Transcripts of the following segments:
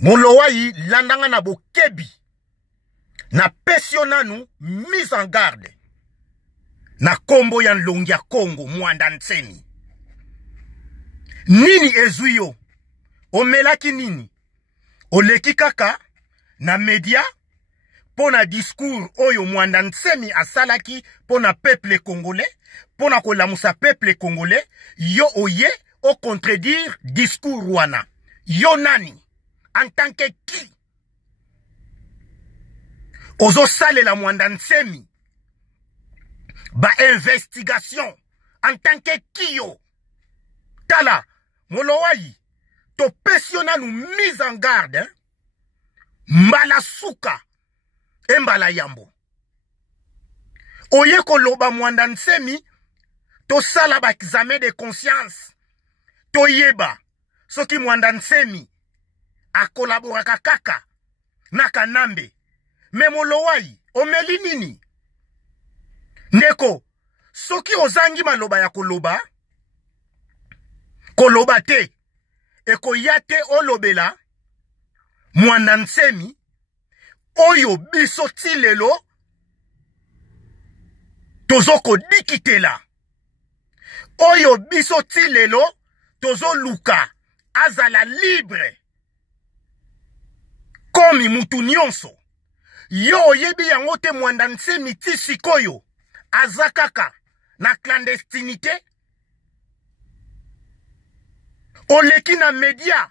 Molowai landanga na bokebi. Na pesionanu mise en garde. Na kombo yan longia Congo Mwanda Ntsemi. Nini ezuyo? Omelaki nini? Oleki kaka na media pona discours oyo Mwanda Ntsemi asalaki pona peuple congolais, pona kolamusa peuple congolais, yo oye o contredire discours wana. Yo nani? En tant que qui? Ozo sale la Mwanda Ntsemi. Ba investigation. En tant que qui yo? Tala, Molowai, to pesiona nous mise en garde, hein? Mbala suka, e mbala yambo. Oye koloba Mwanda Ntsemi, to sala ba examen de conscience. To yeba, soki Mwanda Ntsemi, a collaboraka kaka, naka nambe. Me Molowai, omeli nini? Ndeko, soki ozangi maloba ya koloba, koloba te, eko yate olobela, Mwanda Ntsemi, oyo biso tilelo, tozoko dikitela. Oyo biso tilelo, tozo luka, azala libre. Komi mutu nyonso. Yo yebi yango te Mwanda Ntsemi ti sikoyo, azakaka, na clandestinité. Oleki na media.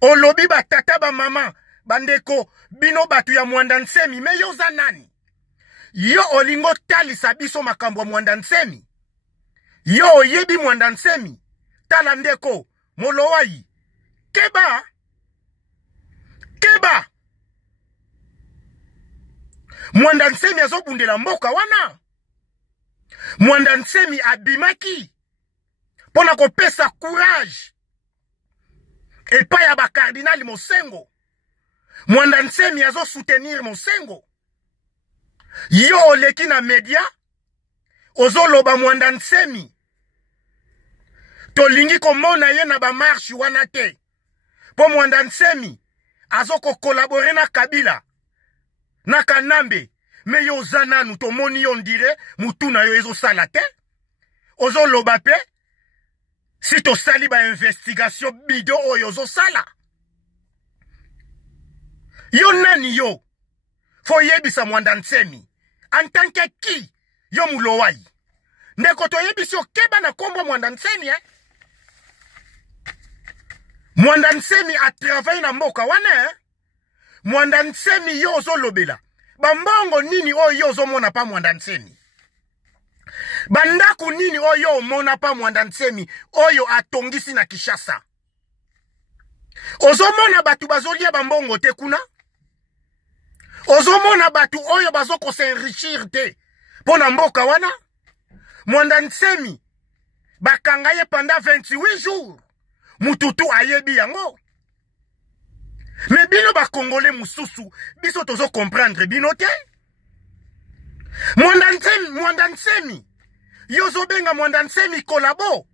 Olobi ba tata ba mama. Bandeko bino batu ya Mwanda Ntsemi. Me yo za nani? Yo olingo talisa biso makambo Mwanda Ntsemi. Yo oyebi Mwanda Ntsemi. Tala ndeko. Molowai. Keba. Keba. Mwanda Ntsemi azobundela mboka wana. Mwanda Ntsemi abimaki. Pona kopesa courage. Epa ya ba cardinal Mosengo. Mwanda Ntsemi azo soutenir Mosengo. Yo oleki na media. Ozo loba Mwanda Ntsemi. Tolingi komona ye na ba marche wana te. Po Mwanda Ntsemi azo ko collaborer na Kabila. Na Kanambe. Me yo zananu tomoni yo ndire mutuna yo ezo sala te. Ozo loba pe. Si to sali ba investigation bido oyo zo sala. Yo nani yo? Fo yebisa Mwanda Ntsemi. En tant que qui? Yo Mulowai. Ndeko to yebisi yo keba na kombo Mwanda Ntsemi, eh? Mwanda Ntsemi a travaillé na mboka wana, eh? Mwanda Ntsemi yo zo lobela. Bambongo nini oyo zo mona pa Mwanda Ntsemi? Bandaku nini oyo mona pa Mwanda Ntsemi oyo atongisi na Kishasa? Ozomona batu bazolia bambongo te kuna? Ozomona batu oyo bazoko s'enrichir te pona mboka wana? Mwanda Ntsemi bakanga ye pendant 28 jours. Mututu ayebi yango. Me bino ba Congolais mususu biso tozo comprendre bino te? Mwanda Ntsemi yozo benga Mwanda Ntsemi kolabo.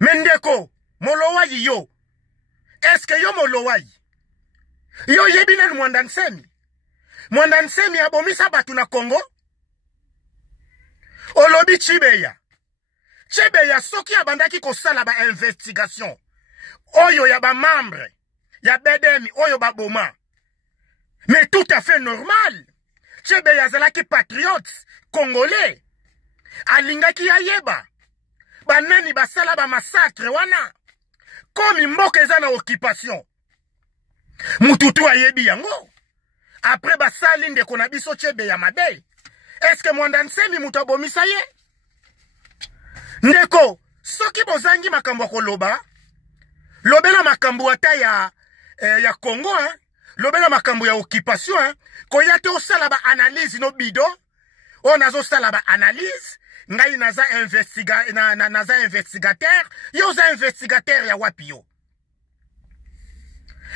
Mendeko Molowai yo. Eske yo Molowai? Yo yebi na Mwanda Ntsemi. Mwanda Ntsemi abomisa batu na Congo. Olobi Chibeya. Chibeya soki abandaki kosala ba investigation. Oyo ya ba membre. Ya bedemi oyo ba boma. Mais tout à fait normal. Chibeya zalaki patriote congolais. Alingaki ayeba. Banani basala ba massacre wana. Komi mboka eza na occupation. Mututu ayebi yango. Après basali ndeko na biso Chibeya mabe. Est-ce que Mwanda Ntsemi mutu abomisa ye? Ndeko, soki bozangi makambo koloba, lobela makambo ata ya Congo, hein? Lobela makambo ya occupation, hein? Koyate osala ba analyse no bido, o nazo sala ba analyse, ngai naza naza investigateur, yo za investigateur ya wapi yo.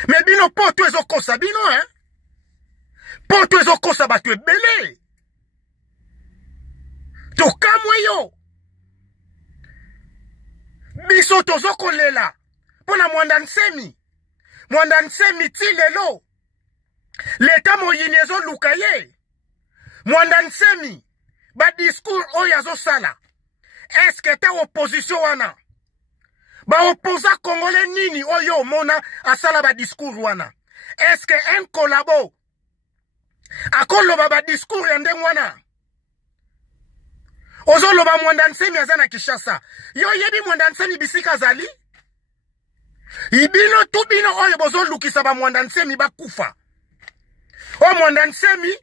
Mais bino poto ezokosa bino, hein? Poto ezokosa batu ebele. Tokamwe yo. Biso tozoko lela. Pona Mwanda Ntsemi. mwanda nsemi ti lelo leta moyini ezoluka ye mwanda nsemi badiscours oyo azosala eske ta opposition wana baopposa congolais nini oyo omona asala badiscours wana eske un collabo akoloba badiscours ya ndenge wana ozoloba mwanda nsemi aza na Kinshasa yo yebi mwanda nsemi bisika azali ibino tu bino oyo bozolukisa ba mwanda nsemi bakufa o mwanda nsemi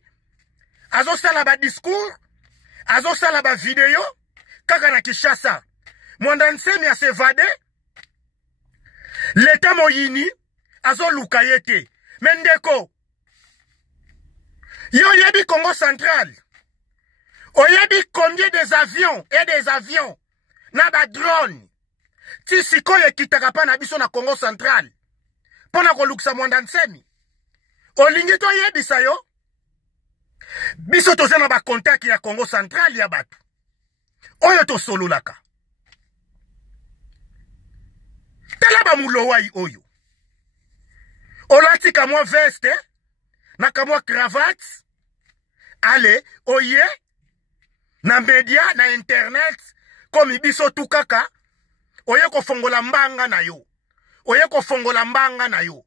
azosala badiscours azosala bavideo kaka na Kinshasa mwanda nsemi asevade leta moyini azoluka yete mendeko yo yebi Congo Central oyebi combien des avions et des avions na ba drone ti sikoyo ekitaka pa na biso na Congo Central pona kolukisa mwanda nsemi olingi to yebisa yo biso toza na ba contact ya Congo Central ya bato oyo tosololaka tala ba mulowai oyo olati kamwa veste na kamwa cravate ale oye na media na internet komi biso tu kaka oye kofongola mbanga na yo oye kofongola mbanga na yo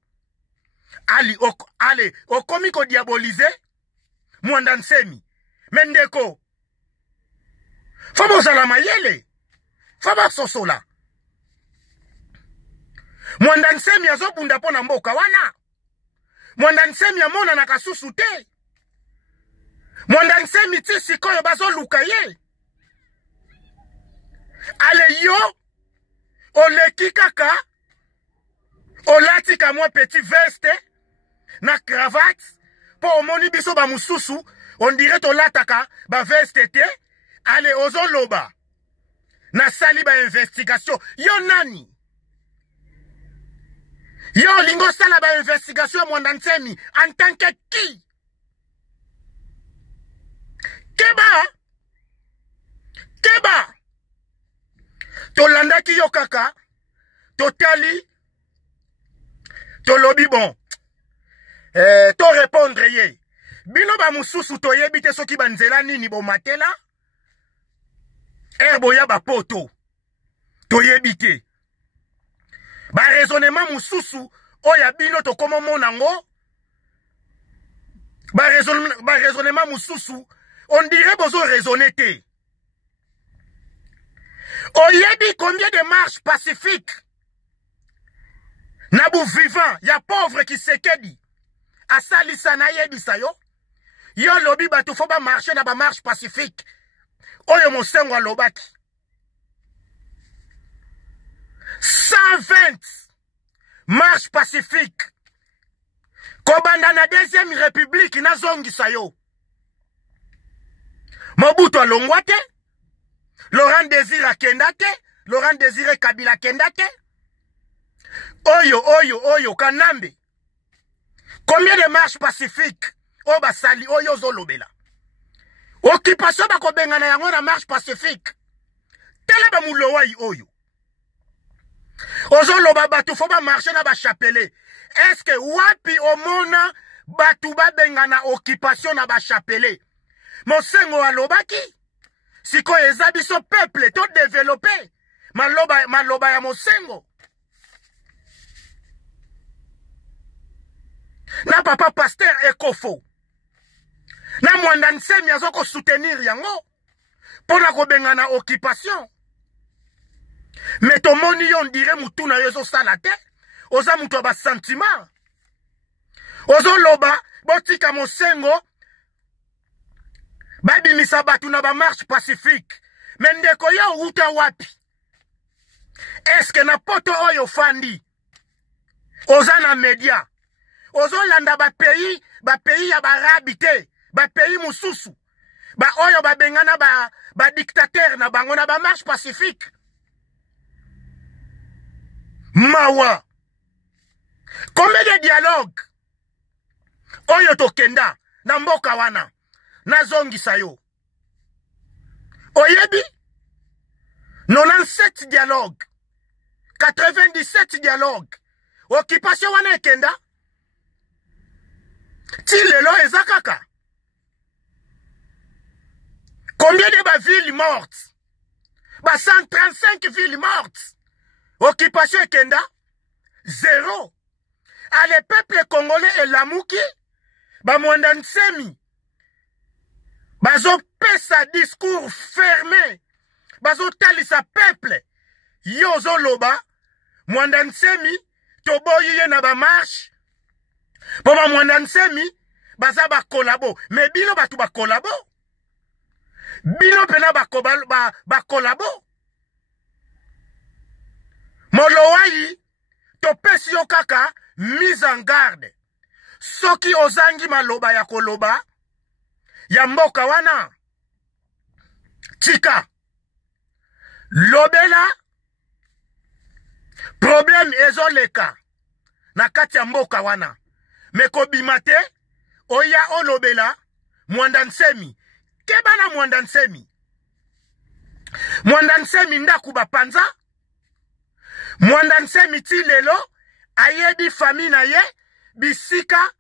ale okomi ko diabolize mwanda nsemi mendeko fabo zala mayele faba sosola mwanda nsemi azobunda pona mboka wana mwanda nsemi amona na kasusu te mwanda nsemi ti sikoyo bazoluka ye ale yo oleki kaka olati kamwa petit veste na cravate po omoni biso ba mususu on dirait tolataka ba veste te ale ozoloba na sali ba investigation yo nani yo lingo sala ba investigation mwanda nsemi en tant que qui Keba tolandaki yo kaka totali tolobi bon to répondre ye bino ba mususu toyebi te soki banzela nini bomatela erbo ya bapoto toyebi te ba raisonnement mususu oya bino tokoma monango ba raisonnement mususu on dirait bozo raisonner te oyebi combien de marches pacifiques nabu vivant ya pauvre qui sekedi asalisa na yebisa yo yo lobi batu fo ba marcher na ba marche pacifique oyo mosengo alobaki 120 marche pacifique kobanda na deuxième république na zongisa yo Mobutu alongwa te Laurent Désiré akenda te Laurent Désiré Kabila akenda te oyo Kanambe combien de marches pacifiques o basali oyo zolobela occupation bakobengana yango na marche pacifique tela ba mulowai oyo ozoloba batu fo ba marcher na ba chapelet est-ce que wapi omona batu babengana occupation na ba chapelet mosengo alobaki siko eza biso peuple to développer maloba ya mosengo na papa pasteur Ekofo na mwanda nsemi azoko soutenir yango pona kobengana occupation mais tomoni yo ndire mutu na yo sala te oza mutu ba sentiment ozoloba botika mosengo babimisa batu na ba marche pacifique mendeko yo uta wapi eske na poto oyo fandi oza na media ozolanda ba pays ya barabi te ba pays mususu ba oyo babengana ba dictateur na bango na ba marche pacifique mawa combien de dialogue oyo tokenda na mboka wana na zongisa yo oyebi 97 dialogue 97 dialogue occupation wana ekenda ti lelo eza kaka. Combien de villes mortes? 135 villes mortes. Occupation ekenda zéro. À le peuple congolais et lamuki Mwanda Nsemi bazo pesa discours fermé bazo talisa peuple yozo loba Mwanda Nsemi toboyi ye na ba marche po Mwanda Nsemi baza ba kolabo mais bino batu ba kolabo bino pena ba kolabo Molowai to pesi yo kaka mise en garde soki ozangi maloba ya koloba ya mboka wana tika lobela problème ezoleka na kati ya mboka wana meko bimate oya olobela Mwanda Nsemi keba na Mwanda Nsemi ndaku bapanza Mwanda Nsemi ti lelo ayebi fami na ye bisika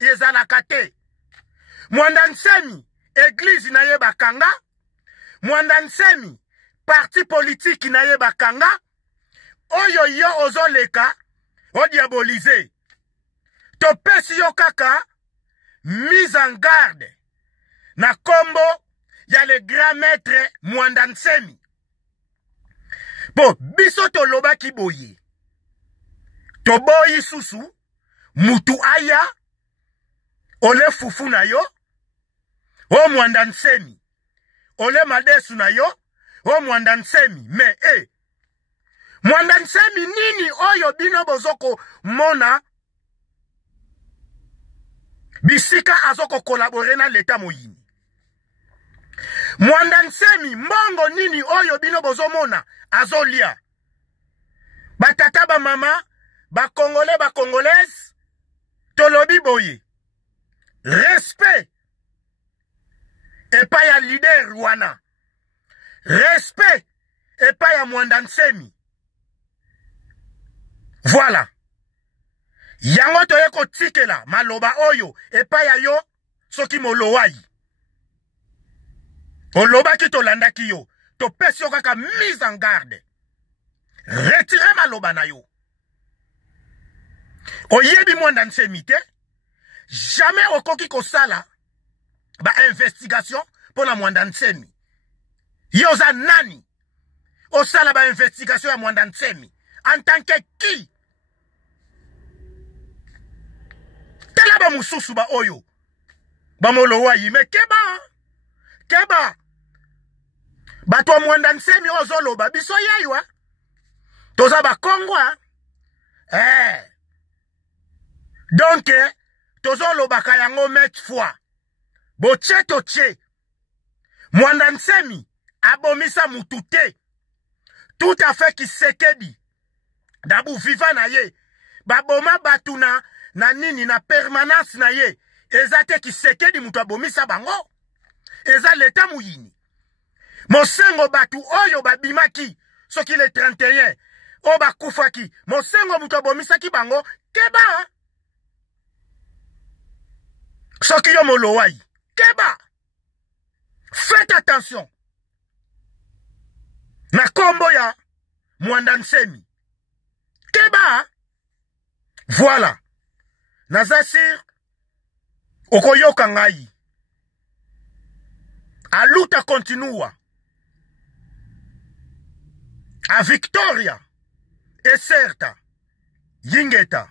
ezalaka te. Mwanda Nsemi église na ye bakanga, Mwanda Nsemi parti politique na ye bakanga, oyo yo ozoleka odiabolize. To pesi yo kaka mise en garde na kombo ya le grand maître Mwanda Nsemi. Bon, biso to loba ki boye. To boyi susu, mutu aya, ole fufu na yo, o Mwanda Nsemi. Ole madesu na yo, o Mwanda Nsemi. Me, Mwanda Nsemi nini oyo bino bozoko mona, bisika azoko kolabore na leta moyini. Mwanda Nsemi mbongo nini oyo bino bozomona azolia. Batata ba mama, ba Congolais, ba Congolaises, tolobi boye. Respect. Et pas ya leader wana. Respect. Et pas ya Mwanda Nsemi. Voilà. Yango toye ko tikela maloba oyo et pas ya yo soki molowai. Oloba ki to landa ki yo. To pesi yo kaka mise en garde. Retirez maloba na yo. Oyebi Mwanda Nsemi te. Jamais okoki kosala ba investigation pour la Mwanda Nsemi. Yoza nani osala ba investigation ya Mwanda Nsemi en tant que qui? Tela ba mususu ba oyo. Ba molowai me keba. Bato Mwanda Nsemi ozoloba biso yaywa. Toza ba Kongwa. Donc tozoloba kayango met fois. Boche toche. Mwanda Nsemi abomisa mutute. Tout à fait ki sekedi. Dabu viva na ye. Baboma batuna na nini na permanence na ye. Ezate ki sekedi mutu abomisa bango. Eza leta muyini. Mosengo batu oyo babimaki soki le 31 o bakufaki mosengo mutu abomisaki bango keba soki yo molowai keba. Faites attention na kombo ya Mwanda Nsemi keba. Voilà. Nazasir okoyoka ngai a luta continua. A Victoria e certa Yingeta.